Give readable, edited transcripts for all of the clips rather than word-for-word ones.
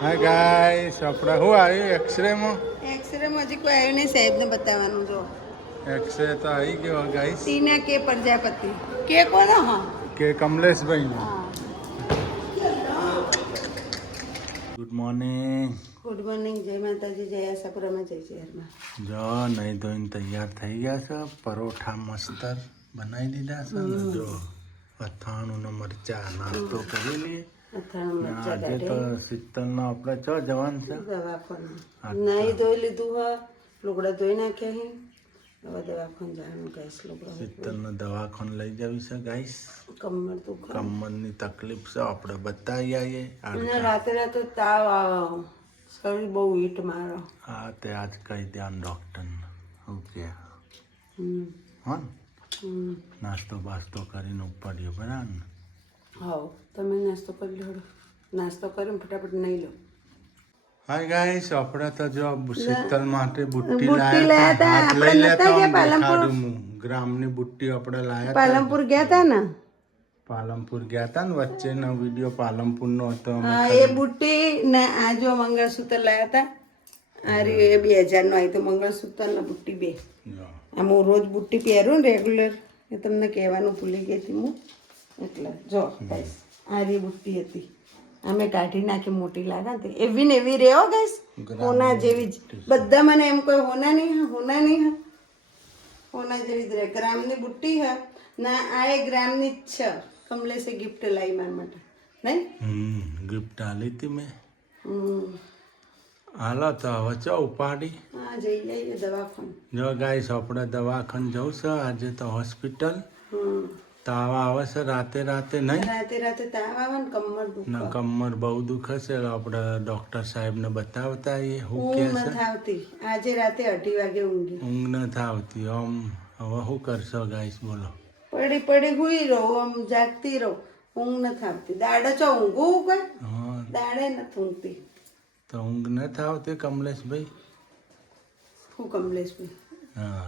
હા ગાઈસ આપણે શું આવ્યું એક્સરેમાં? એક્સરેમાં હજી કોઈ આવ્યું નહીં, સાહેબને બતાવવાનું. જો એક્સરે તો આવી ગયો ગાઈસ. ટીના કે પ્રજાપતિ કે કોનો? હા કે કમલેશભાઈનો. હા. Good morning. ગુડ મોર્નિંગ, જય માતાજી, જય આશાપુરામાં, જય શહેરમાં. જો નહીં ધોઈને તૈયાર થઈ ગયા છે. પરોઠા મસ્તર બનાવી દીધા છે ને જો અથાણું ને મરચા નાસ્તો કરી લઈએ. આજે તો શીતલનો આપણે ચો જવાનું છે દવાખાને નહીં ધોઈ લીધું હોય, લુગડા ધોઈ નાખ્યા હે. હવે દવાખાને જવાનું ગાઈસ. લુગડા શીતલને દવાખાને લઈ જવી છે ગાઈસ. કમર દુખે, કમરની તકલીફ છે, આપણે બતાવી આવીએ. અને રાતે રાતે તાવ આવે, શરીર બહુ હીટ મારો. હા તે આજ કહી ધ્યાન ડૉક્ટરને ઓકે. હા નાસ્તો બાસ્તો કરીને ઉપાડ્યો બરાબર ને? હા, તમે નાસ્તો કરી લો. નાસ્તો કરીને ફટાફટ નહીં લો. હાય ગાઈસ, આપણે તો જો શીતલ માટે બુટ્ટી બુટ્ટી લાયા લાયા હતા. હતા. હાથ લઈ આપણે નતા લેતા ગયા પાલનપુર. ગ્રામની બુટ્ટી આપણે લાયા પાલનપુર ગયા હતા ને? પાલનપુર ગયા હતા ને, વચ્ચેનો વિડીયો પાલનપુરનો હતો. હા, એ બુટ્ટી ને આ જો મંગળસૂત્ર લાયા હતા. આ રહ્યું એ 2000 નો આવી તો મંગળસૂત્ર ને બુટ્ટી બે. આમ હું રોજ બુટ્ટી પહેરું ને રેગ્યુલર, એ તમને કહેવાનું ભૂલી ગઈ હતી હું. એટલે જો ગાઈસ, આ રી બુટ્ટી હતી. અમે કાઢી નાખી, મોટી લાગે ને એવી ને એવી રહ્યો ગાઈસ, હોના જેવી જ. બધા મને એમ કોઈ હોના નહીં હા, હોના નહીં હા, હોના જેવી જ રહે. ગ્રામની બુટ્ટી હા ના, આ એ ગ્રામની જ છે. કમલેશે ગિફ્ટ લાવી મારા માટે, નહીં? ગિફ્ટ આલી હતી મેં. હાલો તો હવે ચો ઉપાડી. હા, જઈ લઈએ દવાખાને. જો ગાઈસ, આપણે દવાખાને જવું છે આજે તો હોસ્પિટલ. તાવ આવે છે રાતે રાતે, નહીં? રાતે રાતે તાવ આવે ને કમર દુખે. ના કમર બહુ દુખે છે. આપણે ડૉક્ટર સાહેબને બતાવતા આવીએ. શું કહે ઊંઘ છે? નથી આવતી. આજે રાતે 2:30 વાગે ઊંઘી. ઊંઘ નથી આવતી. આમ હવે શું કરશો ગાઈસ બોલો? પડી પડી હુઈ રહો, આમ જાગતી રહો, ઊંઘ નથી આવતી. દાડે ચો ઊંઘું કઈ? હા દાડે નથી ઊંઘતી. તો ઊંઘ નથી આવતી કમલેશભાઈ? શું કમલેશભાઈ? હા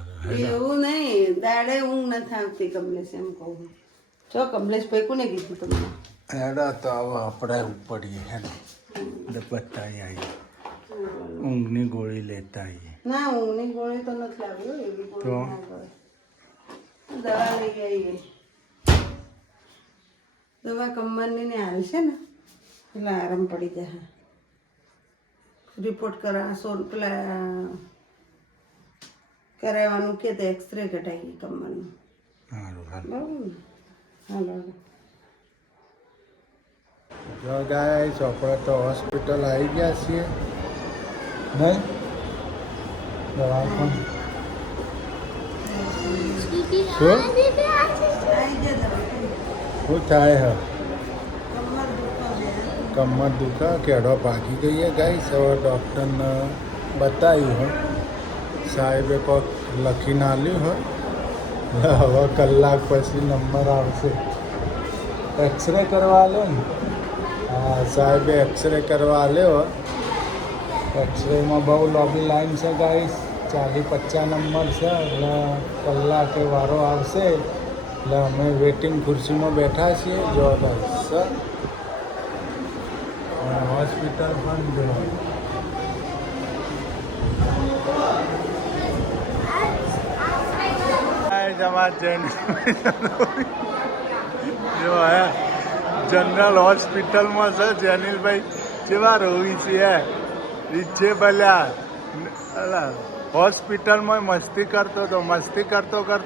એવું નહીં, દાડે ઊંઘ નથી આવતી કમલેશ, એમ કહું. જો કમલેશભાઈ કોને કીધું તમને? હેડા તો હવે આપણે ઉપડીએ હેડો એટલે બતાવી આવીએ. ઊંઘની ગોળી લેતા આવીએ. ના, ઊંઘની ગોળી તો નથી લાવી હો, એવી તો? ગોળી ના ખવાય. દવા લઈ આવીએ. દવા કમરની ને હાલશે ને એટલે આરામ પડી જાય. રિપોર્ટ કરાવશો પેલા કરાવવાનું કે એક્સરે કઢાવીએ કમરનું. સારું હાલ. બરાબર ને? હાલો. જો ગાઈસ, આપણે તો હોસ્પિટલ આવી ગયા છીએ, નહીં? દવાખાને શું આવી જાય દવા. શું થાય હે? કમર દુખે. કમર દુખા કેળો ભાગી ગઈએ ગાઈસ. હવે ડૉક્ટરને બતાવ્યું હોય, સાહેબે પગ લખીને આલ્યું હોય. હવે કલાક પછી નંબર આવશે. એક્સરે કરવા લે ને? હા, સાહેબે એક્સરે કરવા આલ્યો. એક્સરેમાં બહુ લાંબી લાઈન છે ગાઈસ, 40-50 નંબર છે. એટલે કલાકે વારો આવશે. એટલે અમે વેટિંગ ખુરશીમાં બેઠા છીએ. જો ગાઈસ સર હોસ્પિટલ પણ જો જો હે જનરલ હોસ્પિટલમાં છે. જેનિલભાઈ કેવા રોવી છે રીચે ભલ્યા હોસ્પિટલમાં મસ્તી કરતો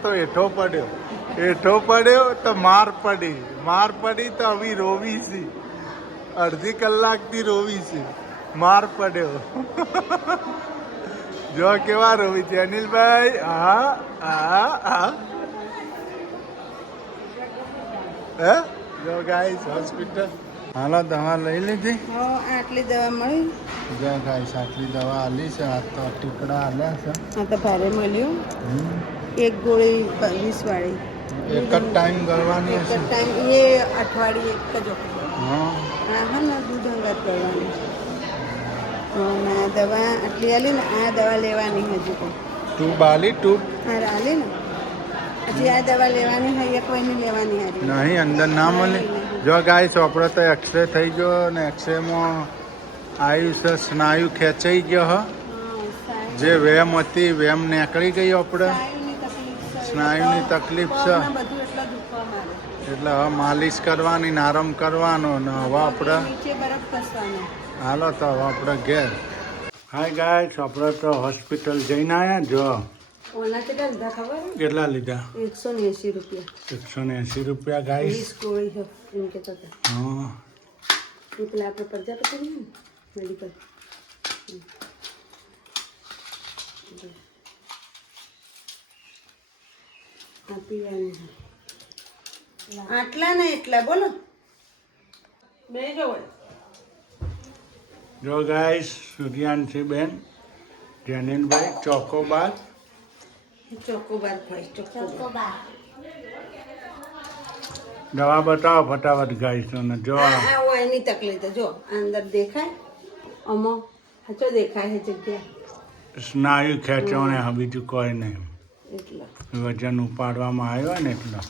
તો હેઠો પડ્યો તો માર પડી તો હવે રોવી છે. અડધી કલાકથી રોવી છે, માર પડ્યો. જો કેવા રોવી છે અનિલભાઈ. હા હા હા હે જો ગાઈસ હોસ્પિટલ. હાલો દવા લઈ લીધી. હા, આટલી દવા મળી. જો ગાઈસ આટલી દવા આલી છે. આ તો ટીકડા આલ્યા છે. આ તો ભારે મળ્યું. એક ગોળી 20 વાળી. એક જ ટાઈમ ગળવાની એક જ હશે. ટાઈમ, એ અઠવાડિયે એક જ વખત. હા હા ને, દૂધ અંગાત કરવાની. અને આ દવા આટલી આલી ને, આ દવા લેવાની હજુ તો. ટ્યુબ આલી ટ્યુબ હા, આલી ને. હજી આ દવા લેવાની હોય, એક મહિને લેવાની હતી. નહીં અંદર ના મળે. જો ગાઈસ આપણે તો એક્સરે થઈ ગયો ને એક્સરેમાં આયુષ સ્નાયુ ખેંચાઈ ગયો હ જે વેમ હતી વેમ નીકળી ગઈ આપણે સ્નાયુની તકલીફ છે બધું એટલા દુખવા માંડે એટલે હવે માલિશ કરવાની ને આરામ કરવાનો ને હવે આપણે નીચે બરફ ઘસવાનો હાલો તો હવે આપણે ઘેર હાય ગાઈસ આપણે તો હોસ્પિટલ જઈને આવ્યા જો ઓના કેટલા લીધા ખબર કેટલા લીધા 180 રૂપિયા 180 રૂપિયા ગાઈસ 20 ગોળી છે એમ કહેતા હતા હા એટલે આપણે પ્રજાપતિ નહીં મેડિકલ આટલા ને એટલા બોલો બે જો ગાઈસ સૂર્યાંશી બેન જેનિનભાઈ ચોકોબાર ચોકોબાર ભાઈ ચોકોબાર દવા બતાવો ફટાફટ ગાઈસ ને જો આ હોય એની તકલીફ જો અંદર દેખાય અમો હાચો દેખાય છે જગ્યા સ્નાયુ ખેંચવાને હા બીજું કોઈ નહીં એટલે વજન ઉપાડવામાં આવ્યો ને એટલો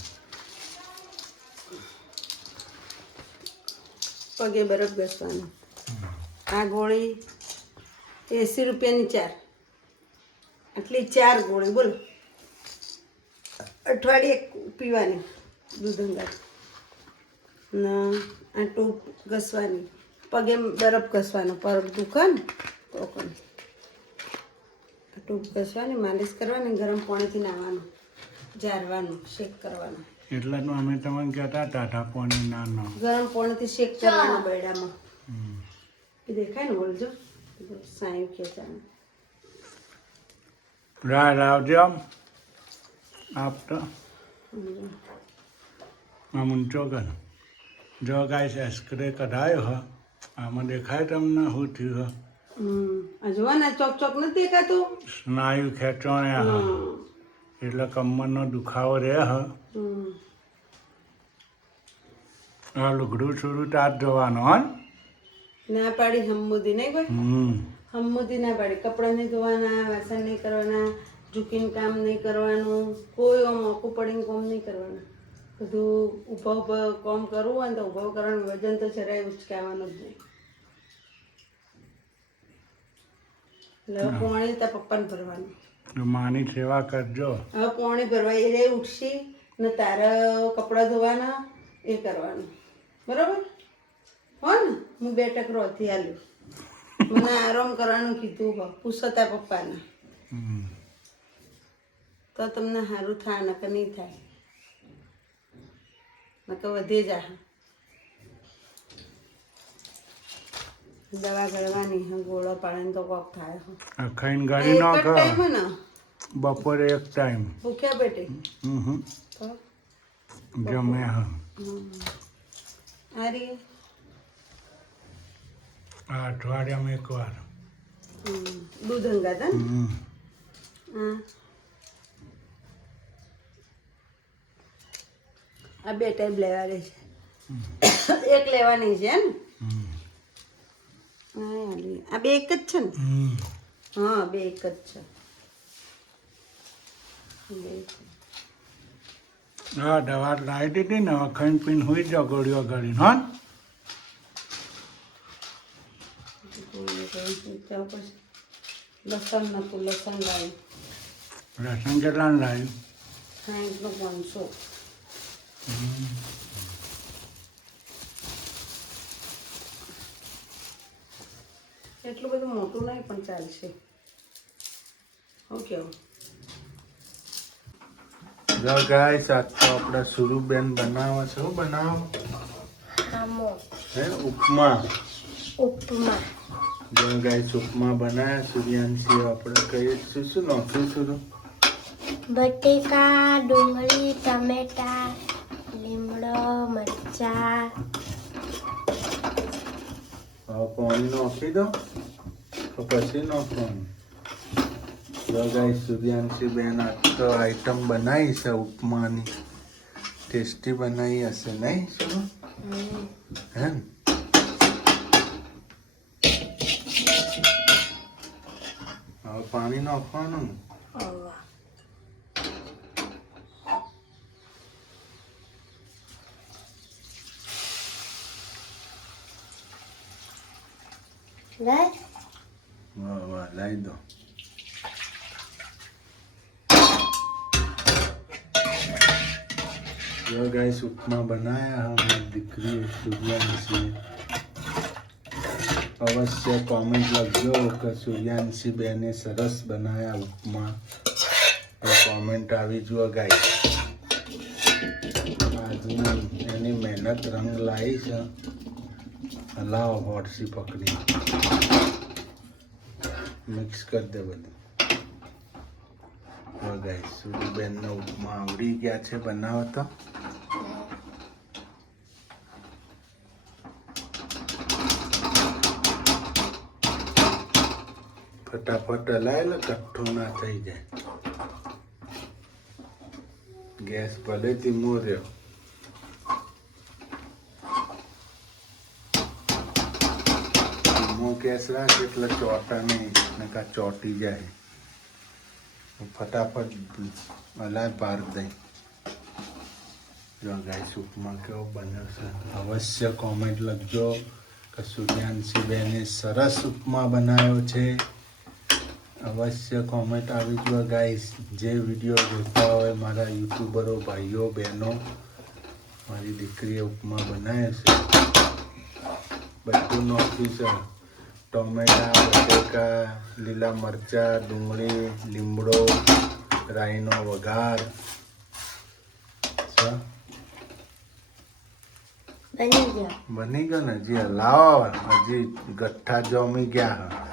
પગે બરફ ઘસવાનો આ ગોળી 80 રૂપિયાની 4 આટલી 4 ગોળી બોલો અઠવાડિયે પીવાની દૂધ અંગાત ના આ ટૂંક ઘસવાની પગે બરફ ઘસવાનો પગ દુખે ને તો પણ ટૂંક ઘસવાની માલિશ કરવાની ગરમ પાણીથી નાહવાનું ઝારવાનું શેક કરવાનું એટલે તો અમે તમને કહેતા ટાટા પાણી ના નો ગરમ પાણીથી શેક કરવાનું બૈડામાં એ દેખાય ને બોલજો સાયું ખેંચાનું રાહ લાવજો આપતો આમ ઊંચો કર જો ગાઈસ એક્સરે કઢાયો હ આમાં દેખાય તમને શું થયું આ જોવા ને ચોક ચોક નથી દેખાતું સ્નાયુ ખેંચવાને હ એટલે કમરનો દુખાવો રહે હ આ લુગડું છોડું તાર જવાનો હો ના પાડી હમુદી નહીં કોઈ હમુદી ના પાડી કપડાં નહીં ધોવાના વાસણ નહીં કરવાના ઝૂકીને કામ નહીં કરવાનું કોઈ મોકું પડીને કામ નહીં કરવાના બધું ઊભા ઊભા કામ કરવું હોય ને તો ઊભા કરવાનું વજન તો જરાય ઉચકાવાનું જ નહીં એટલે પોણી તાર પપ્પાને ભરવાનું માની સેવા કરજો હવે પોણી ભરવા એ રે ઉઠશી ને તારા કપડાં ધોવાના એ કરવાનું બરાબર હો ને હું 2 ટકરો હતી આલ્યું મને આરામ કરવાનું કીધું હો પૂછો તાર પપ્પાને તો તમને સારું થાય નકર નહીં થાય નકર વધી જા દવા ગળવાની ગોળો પાડીને તો કોક થાય ખાઈને ગાડી ન એક જ ટાઈમ ને બપોરે એક ટાઈમ ભૂખ્યા પેટે તો જમે હ આ રી અઠવાડિયામાં એકવાર દૂધ અંગાત હા આ 2 ટાઈમ લેવાની છે એક લેવાની છે ને આ 2 એક જ છે ને હા 2 એક જ છે હા દવા લાવી દીધી ને ખાઈને પીને હોઈ જાઓ ગોળીઓ ગળીને હા લસણ નતું લસણ લાવ્યું લસણ કેટલા લાવ્યું 500 એટલું બધું મોટું નહીં પણ ચાલશે ઓકે જો ગાઈસ આજ તો આપણે સુરુબેન બનાવો છે શું બનાવો હે ઉપમા જો ગાઈસ ઉપમા બનાવ્યા સૂર્યાંશી આપણે કહીએ શું નાખ્યું છું બટેકા ડુંગળી ટમેટા લીમડો મરચા હવે પાણી નાખી દો તો પછી નાખવાનું જો ગાઈસ સૂર્યાંશી બેન આજ તો આઈટમ બનાવી છે ઉપમાની ટેસ્ટી બનાવી હશે નહીં શું હે ને હવે પાણી નાખવાનું લાય વાહ વાહ લાવી દો. જો ગાઈસ ઉપમા બનાયા હમારી દીકરી સૂર્યાંશી. અવશ્ય કોમેન્ટ લખજો કે સૂર્યાંશી બેને સરસ બનાયા ઉપમા. તો કોમેન્ટ આવી જુઓ ગાઈસ. આજની એની મહેનત રંગ લાવી છે. હલાવો હોટસી પકડી મિક્સ કરી દે બધું. હવે ગાઈસ સૂર્યબેનનો ઉપમા આવડી ગયા છે બનાવતા. ફટાફટ હલાય કઠ્ઠો ના થઈ જાય. ગેસ ભલે ધીમો રહ્યો. ધીમો ગેસ રાખ એટલે ચોટા નહીં નકા ચોટી જાય. ફટાફટ હલાય પાર દઈ. જો ગાઈસ ઉપમા કેવો બન્યો છે અવશ્ય કોમેન્ટ લખજો કે સૂર્યાંશી બેને સરસ ઉપમા બનાવ્યો છે. અવશ્ય કોમેન્ટ આવી જુઓ ગાઈસ. જે વિડીયો જોતા હોય મારા યુટ્યુબરો ભાઈઓ બહેનો, મારી દીકરીએ ઉપમા બનાવ્યો છે. બધું નાખ્યું છે. ટોમેટા, બટેકા, લીલા મરચાં, ડુંગળી, લીમડો, રાઈનો વઘાર. બની ગયો બની ગયો ને? હજી હલાવો. હજી ગઠ્ઠા જમી ગયા.